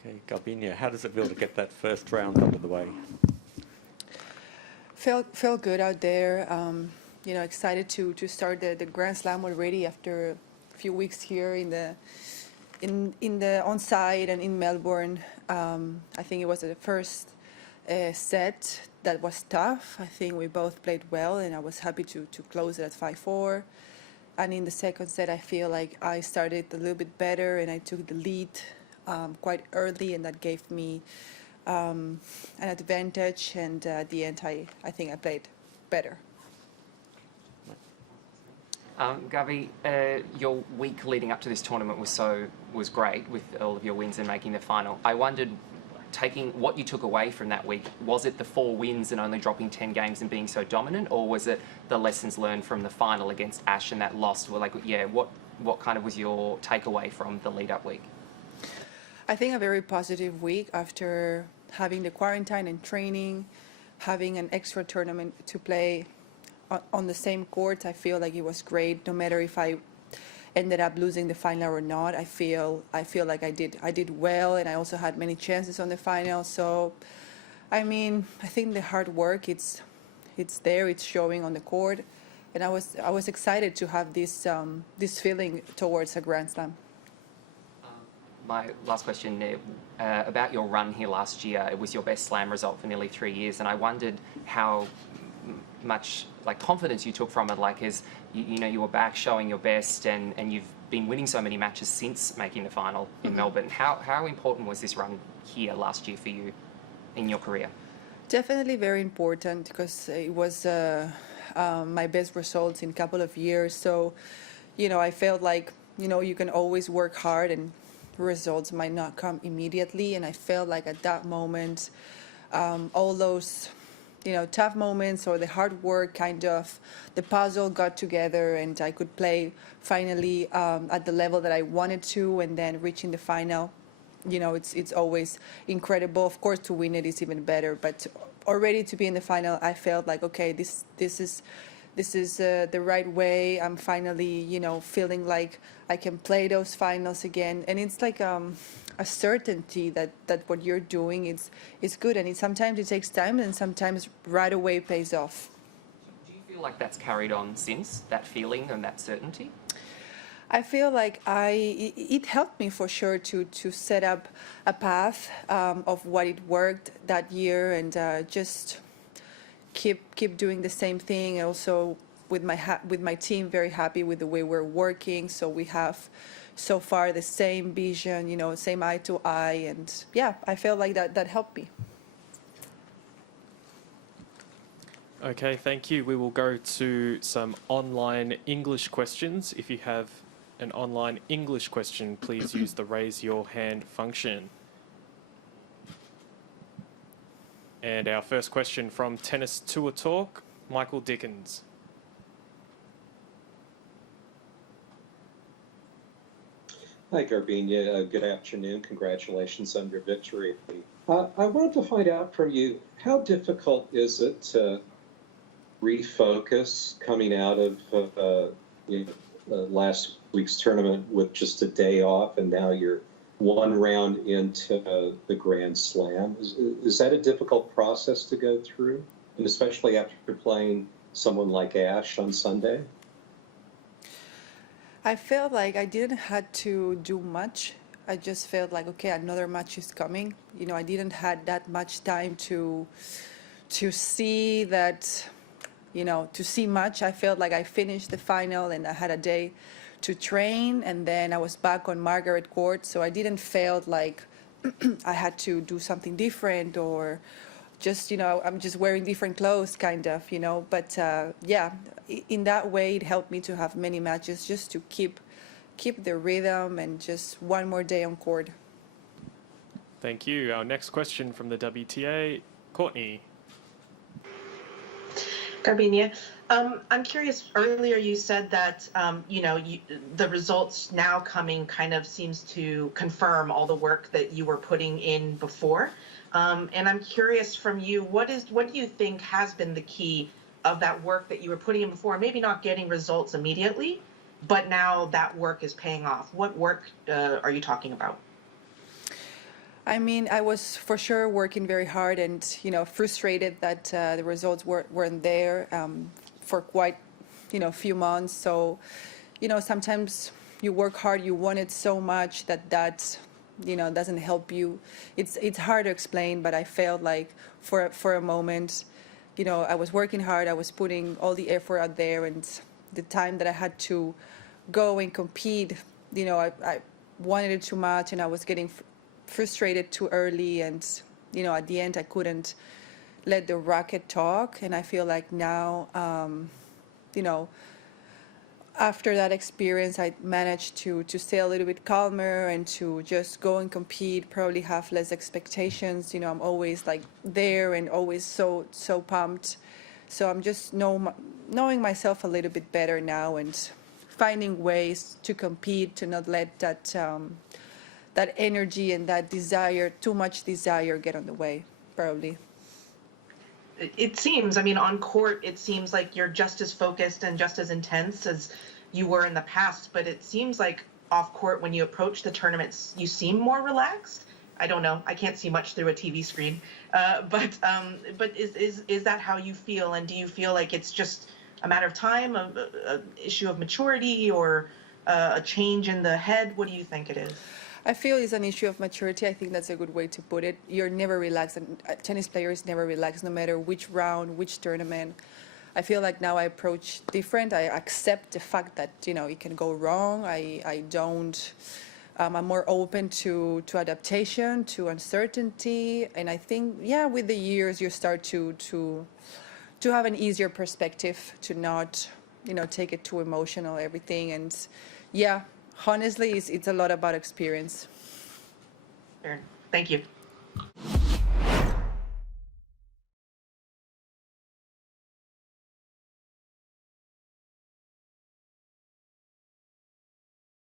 Okay, Garbine, how does it feel to get that first round under the way? Felt good out there. Excited to start the Grand Slam already after a few weeks here in the on-site and in Melbourne. I think it was the first set that was tough. I think we both played well, and I was happy to close it at 5-4. And in the second set, I feel like I started a little bit better, and I took the lead quite early, and that gave me an advantage. And at the end, I think I played better. Gavi, your week leading up to this tournament was great with all of your wins and making the final. I wondered, taking what you took away from that week, was it the 4 wins and only dropping 10 games and being so dominant, or was it the lessons learned from the final against Ash and that loss? What kind of was your takeaway from the lead-up week? I think a very positive week after having the quarantine and training, having an extra tournament to play on the same court. I feel like it was great. No matter if I ended up losing the final or not, I feel like I did well, and I also had many chances on the final. So, I mean, I think the hard work it's there, it's showing on the court, and I was excited to have this feeling towards a Grand Slam. My last question about your run here last year. It was your best slam result for nearly 3 years, and I wondered how much confidence you took from it, as you were back showing your best, and you've been winning so many matches since making the final in Melbourne. How important was this run here last year for you in your career? Definitely very important, because it was my best results in a couple of years. So, I felt like, you can always work hard and results might not come immediately. And I felt like at that moment, all those tough moments or the hard work, the puzzle got together, and I could play finally at the level that I wanted to, and then reaching the final. It's always incredible. Of course, to win it is even better, but already to be in the final, I felt like, okay, this is the right way. I'm finally, feeling like I can play those finals again, and it's like a certainty that what you're doing is good, and sometimes it takes time, and sometimes right away pays off. Do you feel like that's carried on since, that feeling and that certainty? I feel like it helped me for sure to set up a path of what it worked that year, and just keep doing the same thing. Also with my team, very happy with the way we're working. So we have so far the same vision, same eye to eye, and yeah, I feel like that helped me. Okay, thank you. We will go to some online English questions. If you have an online English question, please use the raise your hand function. And our first question from Tennis Tour Talk, Michael Dickens. Hi, Garbine. Good afternoon. Congratulations on your victory. I wanted to find out from you, how difficult is it to refocus coming out of last week's tournament with just a day off, and now you're one round into the Grand Slam? Is that a difficult process to go through, and especially after playing someone like Ash on Sunday? I felt like I didn't have to do much. I just felt like, okay, another match is coming. I didn't have that much time to see that, to see much. I felt like I finished the final and I had a day to train, and then I was back on Margaret Court, so I didn't feel like I had to do something different, or just, I'm just wearing different clothes, but yeah, in that way it helped me to have many matches, just to keep the rhythm and just one more day on court. Thank you. Our next question from the WTA, Courtney. Garbine, I'm curious, earlier you said that, the results now coming kind of seems to confirm all the work that you were putting in before. And I'm curious from you, what do you think has been the key of that work that you were putting in before, maybe not getting results immediately, but now that work is paying off? What work are you talking about? I mean, I was for sure working very hard and, frustrated that the results weren't there for quite, few months. So, sometimes you work hard, you want it so much that doesn't help you. It's hard to explain, but I felt like for a moment, I was working hard, I was putting all the effort out there, and the time that I had to go and compete, I wanted it too much, and I was getting frustrated too early, and at the end I couldn't let the racket talk. And I feel like now, after that experience, I managed to stay a little bit calmer and to just go and compete, probably have less expectations. I'm always like there and always so pumped. So I'm just knowing myself a little bit better now and finding ways to compete, to not let that energy and that desire, too much desire, get on the way, probably. It seems, I mean, on court, it seems like you're just as focused and just as intense as you were in the past, but it seems like off court, when you approach the tournaments, you seem more relaxed. I don't know. I can't see much through a TV screen, but is that how you feel? And do you feel like it's just a matter of time, a issue of maturity, or a change in the head? What do you think it is? I feel it's an issue of maturity. I think that's a good way to put it. You're never relaxed, and tennis players never relax, no matter which round, which tournament. I feel like now I approach different. I accept the fact that it can go wrong. I don't. I'm more open to adaptation, to uncertainty, and I think with the years you start to have an easier perspective, to not take it too emotional, everything. And honestly, it's a lot about experience. Sure. Thank you.